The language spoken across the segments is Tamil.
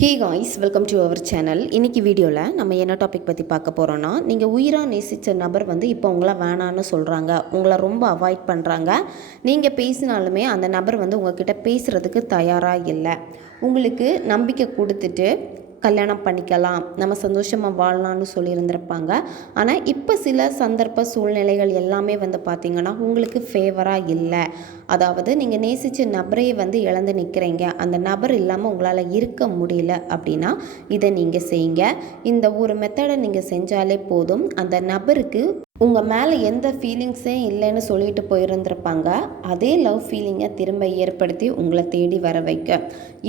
Hey guys welcome to our channel இன்றைக்கி வீடியோவில் நம்ம என்ன டாபிக் பற்றி பார்க்க போகிறோன்னா நீங்கள் உயிராக நேசித்த நபர் வந்து இப்போ உங்களை வேணான்னு சொல்கிறாங்க உங்களை ரொம்ப அவாய்ட் பண்ணுறாங்க நீங்கள் பேசினாலுமே அந்த நபர் வந்து உங்ககிட்ட பேசுகிறதுக்கு தயாராக இல்லை. உங்களுக்கு நம்பிக்கை கொடுத்துட்டு கல்யாணம் பண்ணிக்கலாம். நம்ம சந்தோஷமாக வாழலாம்னு சொல்லியிருந்திருப்பாங்க. ஆனால் இப்போ சில சந்தர்ப்ப சூழ்நிலைகள் எல்லாமே வந்து பார்த்திங்கன்னா உங்களுக்கு ஃபேவராக இல்லை. அதாவது நீங்கள் நேசித்த நபரையே வந்து இழந்து நிற்கிறீங்க அந்த நபர் இல்லாமல் உங்களால் இருக்க முடியல அப்படின்னா இதை நீங்கள் செய்யுங்க. இந்த ஒரு மெத்தடை நீங்கள் செஞ்சாலே போதும். அந்த நபருக்கு உங்கள் மேலே எந்த ஃபீலிங்ஸே இல்லைன்னு சொல்லிட்டு போயிருந்திருப்பாங்க. அதே லவ் ஃபீலிங்கை திரும்ப ஏற்படுத்தி உங்களை தேடி வர வைக்க.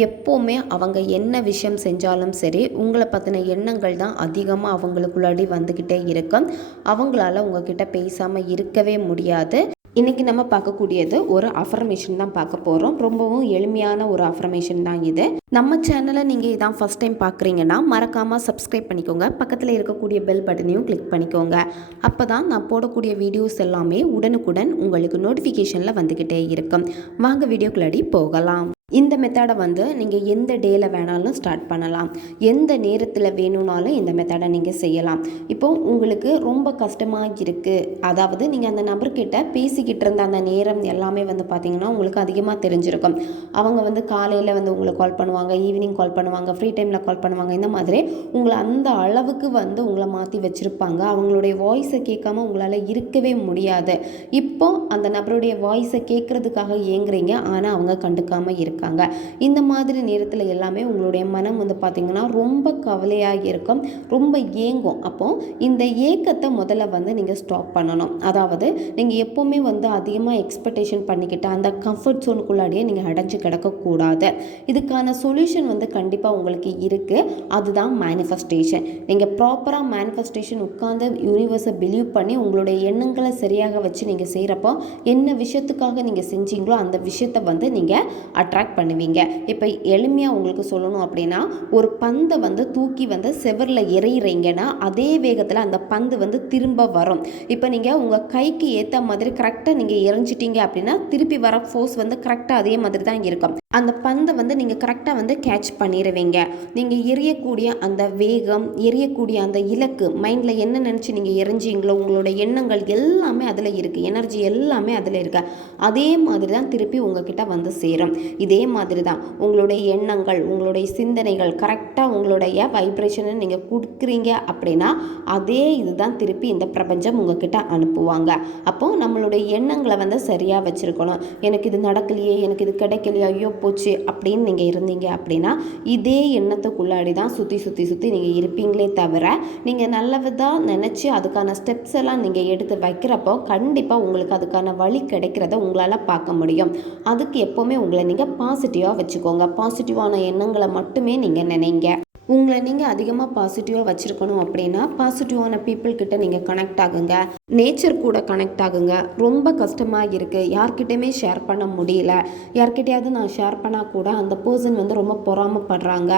எப்போவுமே அவங்க என்ன விஷயம் செஞ்சாலும் சரி உங்களை பற்றின எண்ணங்கள் தான் அதிகமாக அவங்களுக்குள்ளாடி வந்துக்கிட்டே இருக்கும். அவங்களால உங்ககிட்ட பேசாமல் இருக்கவே முடியாது. இன்றைக்கி நம்ம பார்க்கக்கூடியது ஒரு அஃபர்மேஷன் தான் பார்க்க போகிறோம் ரொம்பவும் எளிமையான ஒரு அஃபர்மேஷன் தான் இது. நம்ம சேனலை நீங்கள் இதான் ஃபஸ்ட் டைம் பார்க்குறீங்கன்னா மறக்காமல் சப்ஸ்கிரைப் பண்ணிக்கோங்க. பக்கத்தில் இருக்கக்கூடிய பெல் பட்டனையும் கிளிக் பண்ணிக்கோங்க. அப்போ தான் நான் போடக்கூடிய வீடியோஸ் எல்லாமே உடனுக்குடன் உங்களுக்கு நோட்டிஃபிகேஷனில் வந்துக்கிட்டே இருக்கும். வாங்க வீடியோக்குள்ளாடி போகலாம். இந்த மெத்தடை வந்து நீங்கள் எந்த டேயில் வேணாலும் ஸ்டார்ட் பண்ணலாம். எந்த நேரத்தில் வேணும்னாலும் இந்த மெத்தடை நீங்கள் செய்யலாம். இப்போ உங்களுக்கு ரொம்ப கஷ்டமாக இருக்குது அதாவது நீங்கள் அந்த நபர்கிட்ட பேசிக்கிட்டு இருந்த அந்த நேரம் எல்லாமே வந்து பார்த்தீங்கன்னா உங்களுக்கு அதிகமாக தெரிஞ்சிருக்கும். அவங்க வந்து காலையில் வந்து உங்களை கால் பண்ணுவாங்க ஈவினிங் கால் பண்ணுவாங்க ஃப்ரீ டைமில் கால் பண்ணுவாங்க இந்த மாதிரி உங்களை அந்த அளவுக்கு வந்து உங்களை மாற்றி வச்சுருப்பாங்க. அவங்களுடைய வாய்ஸை கேட்காம உங்களால் இருக்கவே முடியாது. இப்போ அந்த நபருடைய வாய்ஸை கேட்குறதுக்காக ஏங்குறீங்க. ஆனால் அவங்க கண்டுக்காமல் இருக்காங்க. இந்த மாதிரி நேரத்தில் எல்லாமே உங்களுடைய மனம் வந்து பார்த்திங்கன்னா ரொம்ப கவலையாக இருக்கும். ரொம்ப ஏங்கும். அப்போது இந்த ஏக்கத்தை முதல்ல வந்து நீங்கள் ஸ்டாப் பண்ணணும். அதாவது நீங்கள் எப்போவுமே வந்து அதிகமாக எக்ஸ்பெக்டேஷன் பண்ணிக்கிட்டு அந்த கம்ஃபர்ட் சோனுக்குள்ளாடியே நீங்கள் அடைஞ்சு கிடக்கக்கூடாது. இதுக்கான சொல்யூஷன் வந்து கண்டிப்பாக உங்களுக்கு இருக்குது அதுதான் மேனிஃபெஸ்டேஷன் நீங்கள் ப்ராப்பராக மேனிஃபெஸ்டேஷன் உட்காந்து யூனிவர்ஸை பிலீவ் பண்ணி உங்களுடைய எண்ணங்களை சரியாக வச்சு நீங்கள் செய்கிறப்போ என்ன விஷயத்துக்காக நீங்கள் செஞ்சீங்களோ அந்த விஷயத்தை வந்து நீங்கள் அட்ராக்ட் பண்ணுவீங்க. இப்போ எளிமையாக உங்களுக்கு சொல்லணும் அப்படின்னா ஒரு பந்தை வந்து தூக்கி வந்து செவரில் எறிகிறீங்கன்னா அதே வேகத்தில் அந்த பந்து வந்து திரும்ப வரும். இப்போ நீங்கள் உங்கள் கைக்கு ஏற்ற மாதிரி கரெக்டாக நீங்கள் இறஞ்சிட்டீங்க அப்படின்னா திருப்பி வர ஃபோர்ஸ் வந்து கரெக்டாக அதே மாதிரி தான் இருக்கும். அந்த பந்தை வந்து நீங்கள் கரெக்டாக வந்து கேட்ச் பண்ணிடுவீங்க நீங்கள் எரியக்கூடிய அந்த வேகம் எரியக்கூடிய அந்த இலக்கு மைண்டில் என்ன நினச்சி நீங்கள் எரிஞ்சீங்களோ உங்களோட எண்ணங்கள் எல்லாமே அதில் இருக்குது எனர்ஜி எல்லாமே அதில் இருக்கு. அதே மாதிரி தான் திருப்பி உங்ககிட்ட வந்து சேரும். இதே மாதிரி தான் உங்களுடைய எண்ணங்கள் உங்களுடைய சிந்தனைகள் கரெக்டாக உங்களுடைய வைப்ரேஷனை நீங்கள் கொடுக்குறீங்க அப்படின்னா அதே இதுதான் திருப்பி இந்த பிரபஞ்சம் உங்ககிட்ட அனுப்புவாங்க. அப்போது நம்மளுடைய எண்ணங்களை வந்து சரியாக வச்சுருக்கணும். எனக்கு இது நடக்கலையே எனக்கு இது கிடைக்கலையே ஐயோ போச்சு அப்படின்னு நீங்கள் இருந்தீங்க அப்படின்னா இதே எண்ணத்துக்குள்ளாடி தான் சுற்றி சுற்றி சுற்றி நீங்கள் இருப்பீங்களே தவிர நீங்கள் நல்லதாக நினச்சி அதுக்கான ஸ்டெப்ஸ் எல்லாம் நீங்கள் எடுத்து வைக்கிறப்போ கண்டிப்பாக உங்களுக்கு அதுக்கான வழி கிடைக்கிறத உங்களால் பார்க்க முடியும். அதுக்கு எப்போவுமே உங்களை நீங்கள் பாசிட்டிவாக வச்சுக்கோங்க. பாசிட்டிவான எண்ணங்களை மட்டுமே நீங்கள் நினைங்க. உங்களை நீங்கள் அதிகமாக பாசிட்டிவாக வச்சுருக்கணும் அப்படின்னா பாசிட்டிவான பீப்புள் கிட்ட நீங்கள் கனெக்ட் ஆகுங்க. நேச்சர் கூட கனெக்ட் ஆகுங்க. ரொம்ப கஷ்டமாக இருக்குது யார்கிட்டையுமே ஷேர் பண்ண முடியல. யார்கிட்டையாவது நான் ஷேர் பண்ணால் கூட அந்த பர்சன் வந்து ரொம்ப பொறாமப்படுறாங்க.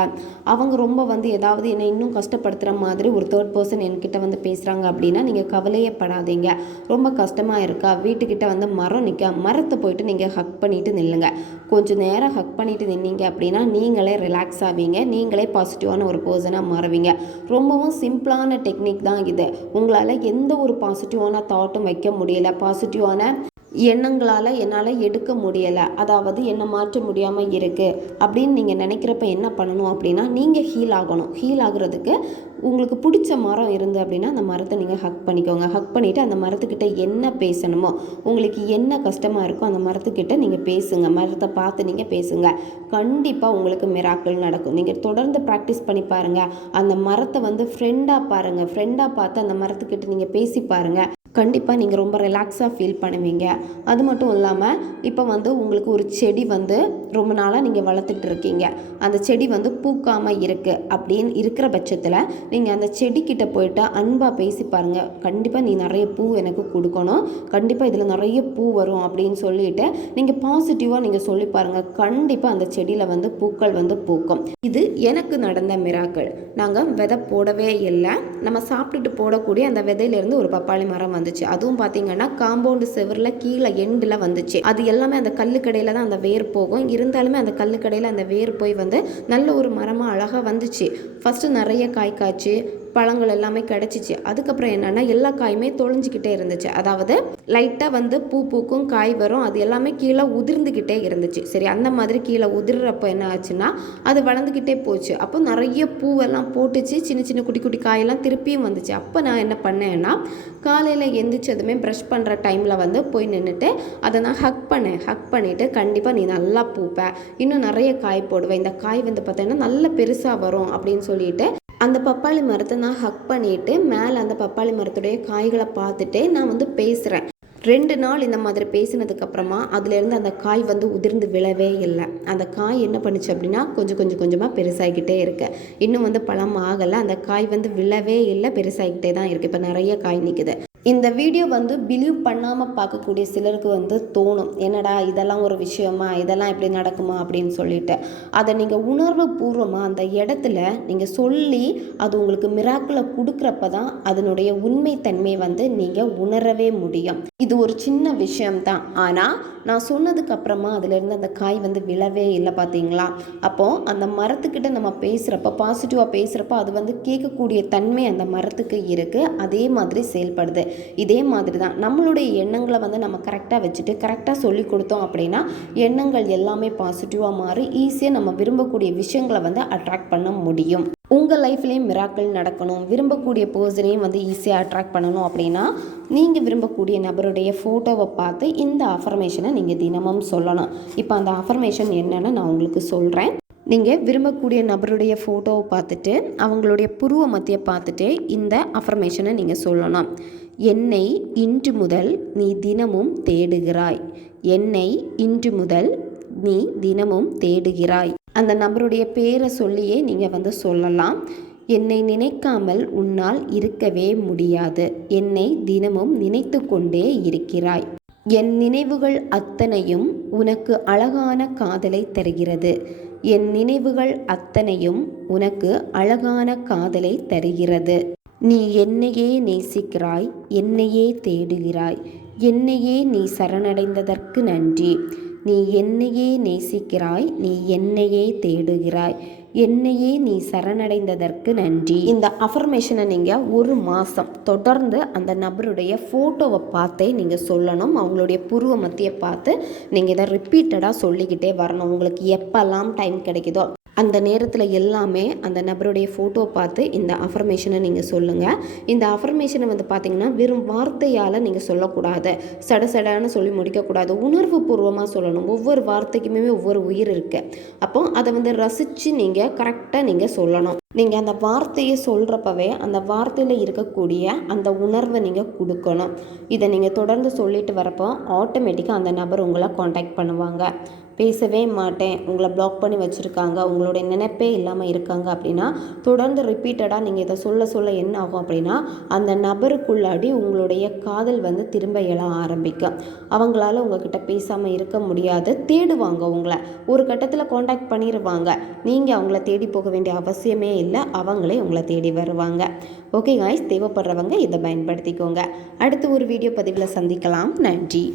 அவங்க ரொம்ப வந்து ஏதாவது என்னை இன்னும் கஷ்டப்படுத்துகிற மாதிரி ஒரு தேர்ட் பர்சன் என்கிட்ட வந்து பேசுகிறாங்க அப்படின்னா நீங்கள் கவலையே படாதீங்க. ரொம்ப கஷ்டமாக இருக்கா? வீட்டுக்கிட்ட வந்து மரம் நிற்க மரத்தை போயிட்டு நீங்கள் ஹக் பண்ணிட்டு நில்லுங்க. கொஞ்சம் நேரம் ஹக் பண்ணிட்டு நின்னீங்க அப்படின்னா நீங்களே ரிலாக்ஸ் ஆவீங்க. நீங்களே பாசிட்டிவான ஒரு பர்சனாக மாறுவீங்க. ரொம்பவும் சிம்பிளான டெக்னிக் தான் இது. உங்களால் எந்த ஒரு பாசிட்டிவான தாட்டும் வைக்க முடியல. பாசிட்டிவான எண்ணங்களால் என்னால் எடுக்க முடியலை. அதாவது என்னை மாற்ற முடியாமல் இருக்குது அப்படின்னு நீங்கள் நினைக்கிறப்ப என்ன பண்ணணும் அப்படின்னா நீங்கள் ஹீல் ஆகணும். ஹீல் ஆகுறதுக்கு உங்களுக்கு பிடிச்ச மரம் இருந்து அப்படின்னா அந்த மரத்தை நீங்கள் ஹக் பண்ணிக்கோங்க. ஹக் பண்ணிவிட்டு அந்த மரத்துக்கிட்ட என்ன பேசணுமோ உங்களுக்கு என்ன கஷ்டமாக இருக்கோ அந்த மரத்துக்கிட்ட நீங்கள் பேசுங்க. மரத்தை பார்த்து நீங்கள் பேசுங்க. கண்டிப்பாக உங்களுக்கு மிராக்கள் நடக்கும். நீங்கள் தொடர்ந்து ப்ராக்டிஸ் பண்ணி பாருங்கள் அந்த மரத்தை வந்து ஃப்ரெண்டாக பாருங்கள் ஃப்ரெண்டாக பார்த்து அந்த மரத்துக்கிட்ட நீங்கள் பேசி பாருங்கள் கண்டிப்பாக நீங்கள் ரொம்ப ரிலாக்ஸாக ஃபீல் பண்ணுவீங்க. அது மட்டும் இல்லாமல் இப்போ வந்து உங்களுக்கு ஒரு செடி வந்து ரொம்ப நாளாக நீங்கள் வளர்த்துட்டு இருக்கீங்க. அந்த செடி வந்து பூக்காமல் இருக்குது அப்படின்னு இருக்கிற பட்சத்தில் நீங்கள் அந்த செடிக்கிட்ட போயிட்டு அன்பாக பேசி பாருங்கள் கண்டிப்பாக நீ நிறைய பூ எனக்கு கொடுக்கணும். கண்டிப்பாக இதில் நிறைய பூ வரும் அப்படின்னு சொல்லிட்டு நீங்கள் பாசிட்டிவாக நீங்கள் சொல்லி பாருங்கள் கண்டிப்பாக அந்த செடியில் வந்து பூக்கள் வந்து பூக்கும். இது எனக்கு நடந்த மிராக்கள் நாங்கள் விதை போடவே இல்லை. நம்ம சாப்பிட்டுட்டு போடக்கூடிய அந்த விதையிலேருந்து ஒரு பப்பாளி மரம் வந்துச்சு. அதுவும் பார்த்தீங்கன்னா காம்பவுண்டு செவரில் கீழே எண்டில் வந்துச்சு. அது எல்லாமே அந்த கல்லுக்கடையில் தான் அந்த வேர் போகும். இருந்தாலுமே அந்த கல்லுக்கடையில் அந்த வேர் போய் வந்து நல்ல ஒரு மரமாக அழகாக வந்துச்சு. ஃபஸ்ட்டு நிறைய காய் காய்ச்சி. பழங்கள் எல்லாமே கிடச்சிச்சு. அதுக்கப்புறம் என்னென்னா எல்லா காயுமே தொலைஞ்சிக்கிட்டே இருந்துச்சு. அதாவது லைட்டாக வந்து பூ பூக்கும் காய் வரும் அது எல்லாமே கீழே உதிர்ந்துக்கிட்டே இருந்துச்சு. சரி அந்த மாதிரி கீழே உதிர்றப்போ என்ன ஆச்சுன்னா அது வளர்ந்துக்கிட்டே போச்சு. அப்போ நிறைய பூவெல்லாம் போட்டுச்சு சின்ன சின்ன குட்டி குட்டி காயெல்லாம் திருப்பியும் வந்துச்சு. அப்போ நான் என்ன பண்ணேன்னா காலையில் எந்திரிச்சதுமே ப்ரஷ் பண்ணுற டைமில் வந்து போய் நின்றுட்டு அதை நான் ஹக் பண்ணேன். ஹக் பண்ணிவிட்டு கண்டிப்பாக நீ நல்லா பூப்ப. இன்னும் நிறைய காய் போடுவேன் இந்த காய் வந்து பார்த்தீங்கன்னா நல்ல பெருசாக வரும் அப்படின்னு சொல்லிட்டு அந்த பப்பாளி மரத்தை நான் ஹக் பண்ணிவிட்டு மேலே அந்த பப்பாளி மரத்துடைய காய்களை பார்த்துட்டு நான் வந்து பேசுகிறேன் ரெண்டு நாள் இந்த மாதிரி பேசினதுக்கப்புறமா அதுலேருந்து அந்த காய் வந்து உதிர்ந்து விழவே இல்லை. அந்த காய் என்ன பண்ணுச்சு அப்படின்னா கொஞ்சம் கொஞ்சம் கொஞ்சமாக பெருசாகிக்கிட்டே இருக்கு. இன்னும் வந்து பழம் ஆகலை. அந்த காய் வந்து விழவே இல்லை பெருசாகிக்கிட்டே தான் இருக்குது இப்போ நிறைய காய் நிற்குது இந்த வீடியோ வந்து பிலீவ் பண்ணாமல் பார்க்கக்கூடிய சிலருக்கு வந்து தோணும். என்னடா இதெல்லாம் ஒரு விஷயமா? இதெல்லாம் இப்படி நடக்குமா? அப்படின்னு சொல்லிட்டு. அதை நீங்கள் உணர்வு பூர்வமாக அந்த இடத்துல நீங்கள் சொல்லி அது உங்களுக்கு மிராக்கில் கொடுக்குறப்ப தான் அதனுடைய உண்மைத்தன்மை வந்து நீங்கள் உணரவே முடியும். இது ஒரு சின்ன விஷயம்தான். ஆனால் நான் சொன்னதுக்கு அப்புறமா அதுலேருந்து அந்த காய் வந்து விழவே இல்லை பார்த்தீங்களா? அப்போது அந்த மரத்துக்கிட்ட நம்ம பேசுகிறப்ப பாசிட்டிவாக பேசுகிறப்ப அது வந்து கேட்கக்கூடிய தன்மை அந்த மரத்துக்கு இருக்குது அதே மாதிரி செயல்படுது. இதே மாதிரி தான் நம்மளுடைய எண்ணங்களை வந்து நம்ம கரெக்டாக வச்சுட்டு கரெக்டாக சொல்லி கொடுத்தோம் அப்படின்னா எண்ணங்கள் எல்லாமே பாசிட்டிவாக மாறி ஈஸியாக நம்ம விரும்பக்கூடிய விஷயங்களை வந்து அட்ராக்ட் பண்ண முடியும். உங்கள் லைஃப்லேயும் மிராக்கள் நடக்கணும். விரும்பக்கூடிய பர்சனையும் வந்து ஈஸியாக அட்ராக்ட் பண்ணணும் அப்படின்னா நீங்கள் விரும்பக்கூடிய நபருடைய ஃபோட்டோவை பார்த்து இந்த அஃபர்மேஷனை நீங்கள் தினமும் சொல்லணும். இப்போ அந்த அஃபர்மேஷன் என்னென்னு நான் உங்களுக்கு சொல்கிறேன் நீங்கள் விரும்பக்கூடிய நபருடைய ஃபோட்டோவை பார்த்துட்டு அவங்களுடைய புருவ மத்தியை பார்த்துட்டு இந்த அஃபர்மேஷனை நீங்கள் சொல்லணும். என்னை இன்று முதல் நீ தினமும் தேடுகிறாய். என்னை இன்று முதல் நீ தினமும் தேடுகிறாய். அந்த நபருடைய பேரை சொல்லியே நீங்கள் வந்து சொல்லலாம். என்னை நினைக்காமல் உன்னால் இருக்கவே முடியாது. என்னை தினமும் நினைத்து கொண்டே இருக்கிறாய். என் நினைவுகள் அத்தனையும் உனக்கு அழகான காதலை தருகிறது. என் நினைவுகள் அத்தனையும் உனக்கு அழகான காதலை தருகிறது. நீ என்னையே நேசிக்கிறாய். என்னையே தேடுகிறாய். என்னையே நீ சரணடைந்ததற்கு நன்றி. நீ என்னையே நேசிக்கிறாய் நீ என்னையே தேடுகிறாய். என்னையே நீ சரணடைந்ததற்கு நன்றி. இந்த அஃபர்மேஷனை நீங்கள் ஒரு மாதம் தொடர்ந்து அந்த நபருடைய ஃபோட்டோவை பார்த்தே நீங்கள் சொல்லணும். அவங்களுடைய புருவ மத்தியை பார்த்து நீங்கள் இதை ரிப்பீட்டடாக சொல்லிக்கிட்டே வரணும். உங்களுக்கு எப்போல்லாம் டைம் கிடைக்குதோ அந்த நேரத்தில் எல்லாமே அந்த நபருடைய ஃபோட்டோ பார்த்து இந்த அஃபர்மேஷனை நீங்கள் சொல்லுங்கள் இந்த அஃபர்மேஷனை வந்து பார்த்தீங்கன்னா வெறும் வார்த்தையால் நீங்கள் சொல்லக்கூடாது. சட சடான்னு சொல்லி முடிக்கக்கூடாது. உணர்வு பூர்வமாக சொல்லணும். ஒவ்வொரு வார்த்தைக்குமே ஒவ்வொரு உயிர் இருக்குது அப்போ அதை வந்து ரசித்து நீங்கள் கரெக்டாக நீங்கள் சொல்லணும். நீங்கள் அந்த வார்த்தையை சொல்கிறப்பவே அந்த வார்த்தையில் இருக்கக்கூடிய அந்த உணர்வை நீங்கள் கொடுக்கணும். இதை நீங்கள் தொடர்ந்து சொல்லிட்டு வரப்போ ஆட்டோமேட்டிக்காக அந்த நபர் உங்களை காண்டாக்ட் பண்ணுவாங்க. பேசவே மாட்டேன். உங்களை பிளாக் பண்ணி வச்சுருக்காங்க. உங்களுடைய நினைப்பே இல்லாமல் இருக்காங்க அப்படின்னா தொடர்ந்து ரிப்பீட்டடாக நீங்கள் இதை சொல்ல சொல்ல என்ன ஆகும் அப்படின்னா அந்த நபருக்குள்ளாடி உங்களுடைய காதல் வந்து திரும்ப எழ ஆரம்பிக்கும் அவங்களால உங்ககிட்ட பேசாமல் இருக்க முடியாது. தேடுவாங்க உங்களை. ஒரு கட்டத்தில் காண்டாக்ட் பண்ணிடுவாங்க நீங்கள் அவங்கள தேடி போக வேண்டிய அவசியமே இல்லை. அவங்களே உங்களை தேடி வருவாங்க. ஓகே காய்ஸ் தேவைப்படுறவங்க இதை பயன்படுத்திக்கோங்க. அடுத்து ஒரு வீடியோ பதிவில் சந்திக்கலாம். நன்றி.